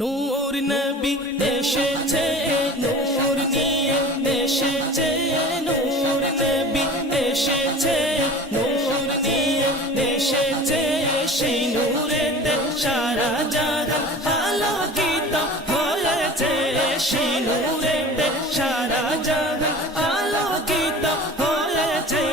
নূর নবী এসেছে, নূর নিয়ে এসেছে, নূর নবী এসেছে, নূর নিয়ে এসেছে, সেই নূরেতে সারা জাহান আলোকিত হয়েছে, সেই নূরেতে সারা জাহান আলোকিত হয়েছে।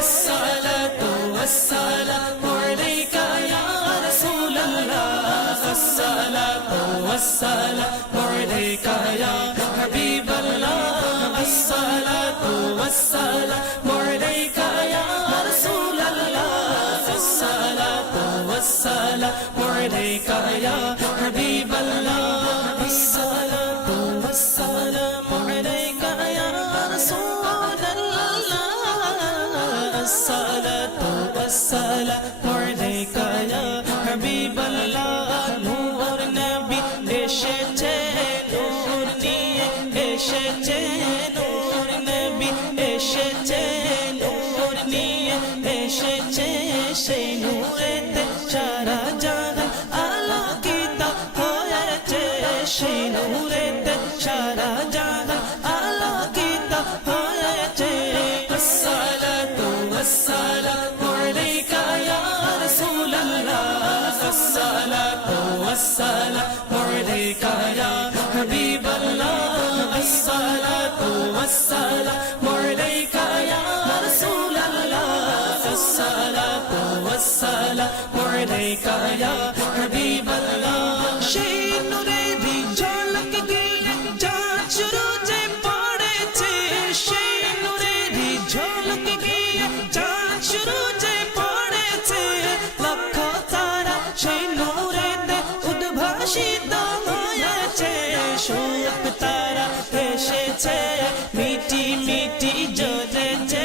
আসসালাতু ওয়াসসালামু আলাইকা ইয়া রাসূলুল্লাহ, আসসালাতু والسلام عليك يا حبيب الله، الصلاة والسلام عليك يا رسول الله، الصلاة والسلام عليك يا حبيب الله، الصلاة والسلام عليك يا رسول الله، الصلاة والسلام عليك يا حبيب الله। নূর নবী এসেছে, নূর নিয়ে এসেছে, নূর নবী এসেছে, নূর নিয়ে এসেছে, সেই নূরেতে সারা জাহান আলোকিত হয়েছে, সেই নূরেতে সারা জাহান আলোকিত হয়েছে। আসসালাতু ওয়াসসালামু আলাইকা ইয়া রাসূলুল্লাহ, আসসালাতু والسلام عليك يا حبيب الله، الصلاة والسلام عليك يا رسول الله، الصلاة والسلام عليك يا حبيب الله। সেই নূরেরই ঝলক গিয়ে চাঁদ সুরজে পড়েছে, সেই নূরেরই ঝলক গিয়ে চাঁদ সুরজে পড়েছে, লক্ষ তারা সেই নূরেতে উদ্ভাসিত হয়েছে, শোক তারা এসেছে, মিটি মিটি জ্বলেছে,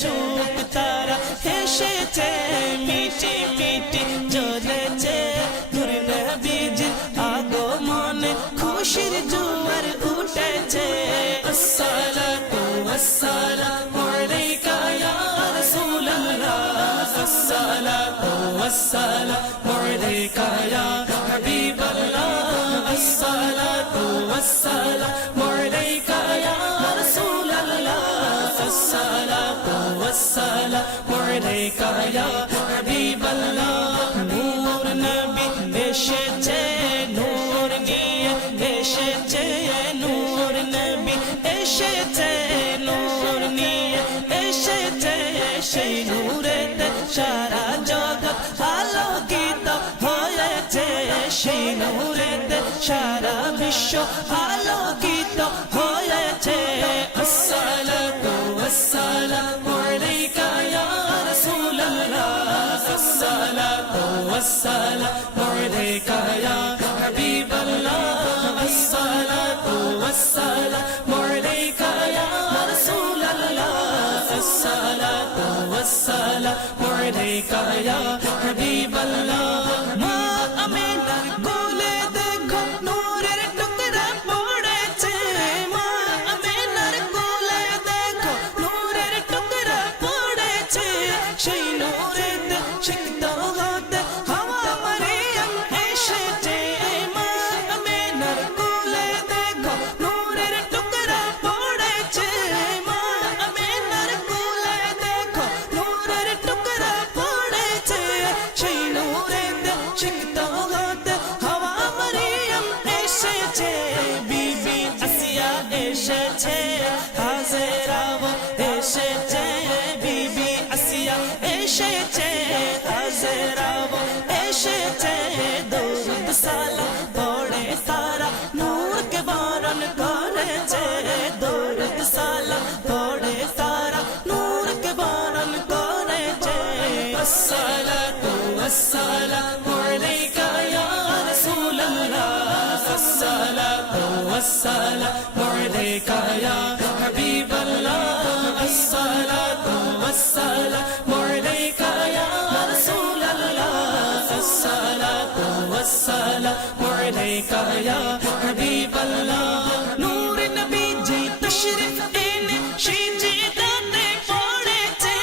শোক তারা এসেছে, মিটি মিটি জ্বলেছে, নূর নবীজির আগমনে খুশির জোয়ার উঠেছে। আসসালাতু ওয়াসসালামু আলাইকা ইয়া রাসূলুল্লাহ, আসসালাতু ওয়াসসালামু আলাইকা ইয়া حبيب الله، الصلاة والسلام عليك يا رسول الله، الصلاة والسلام عليك يا حبيب الله। নূর নবী এসেছে, নূর নিয়ে এসেছে, নূর নবী এসেছে, নূর নিয়ে এসেছে, সেই নূরেতে সারা জগৎ আলোকিত হয়েছে, সেই নূরেতে সারা বিশ্ব আলোকিত হয়েছে। আসসালাতু ওয়াসসালামু আলাইকা ইয়া রাসূলুল্লাহ, আসসালাতু ওয়াসসালামু আলাইকা ইয়া হাবিবাল্লাহ, আসসালাতু ওয়াসসালামু আলাইকা ইয়া রাসূলুল্লাহ, আসসালাতু ওয়াসসালামু আলাইকা ইয়া হাবিবাল্লাহ। মা আমিনার কোলে দেখো নূরের টুকরা পড়েছে, মা আমিনার কোলে দেখো নূরের টুকরা পড়েছে, সেই নূরেতে সিক্ত হতে হাওয়া মারিয়াম এসেছে, মা আমিনার কোলে দেখো নূরের টুকরা পড়েছে, মা আমিনার কোলে দেখো নূরের টুকরা পড়েছে, সেই নূরেতে সিক্ত হতে হাওয়া মারিয়াম এসেছে, বিবি আসিয়া এসেছে, হাজেরাও এসেছে, বিবি আসিয়া এসেছে, হাজেরাও এসেছে, দরুদ সালাম পড়ে তারা নূরকে বরণ করেছে, দরুদ সালাম পড়ে তারা নূরকে বরণ করেছে। আসসালাতু ওয়াসসালামু আলাইকা ইয়া রাসূলুল্লাহ, আসসালাতু ওয়াসসালামু আলাইকা ইয়া হাবিবাল্লাহ, আসসালাতু ওয়াসসালামু আলাইকা ইয়া রাসূলুল্লাহ, আসসালাতু ওয়াসসালামু আলাইকা ইয়া হাবিবাল্লাহ। নূর নবীজি তশরিফ এনে সিজদাতে পড়েছে,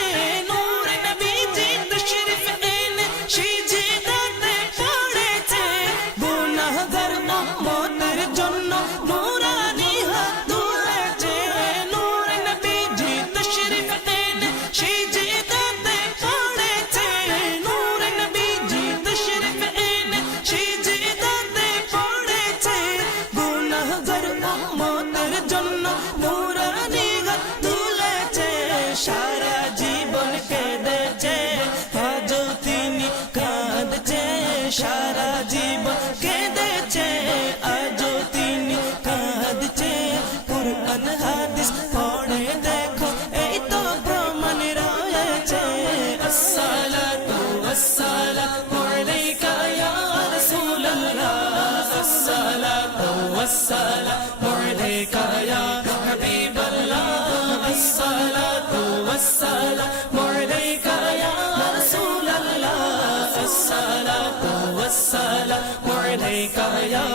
নূর নবীজি তশরিফ এনে সিজদাতে পড়েছে, গুনাহ হাজার উম্মতের জন্য নূরানি হাত তুলেছে নূর নবীজি তশরিফ এনে সিজদাতে পড়েছে নূর নবীজি তশরিফ এনে সিজদাতে পড়েছে গুনাহগার উম্মতের জন্য নূরানি হাত তুলেছে সারা জীবন কেঁদেছে আজও তিনি কাঁদছে সারা জীবন কেঁদেছে আজও তিনি কাঁদছে কুরআন হাদিস পড়ে দেখো এই তো প্রমাণ রয়েছে আসসালাতু ওয়াসসালামু আলাইকা ইয়া রাসূলুল্লাহ আসসালাতু ওয়াসসালামু আলাইকা ইয়া হাবিবাল্লাহ আসসালাতু ওয়াসসালামু আলাইকা ইয়া রাসূলুল্লাহ আসসালাতু والسلام عليك يا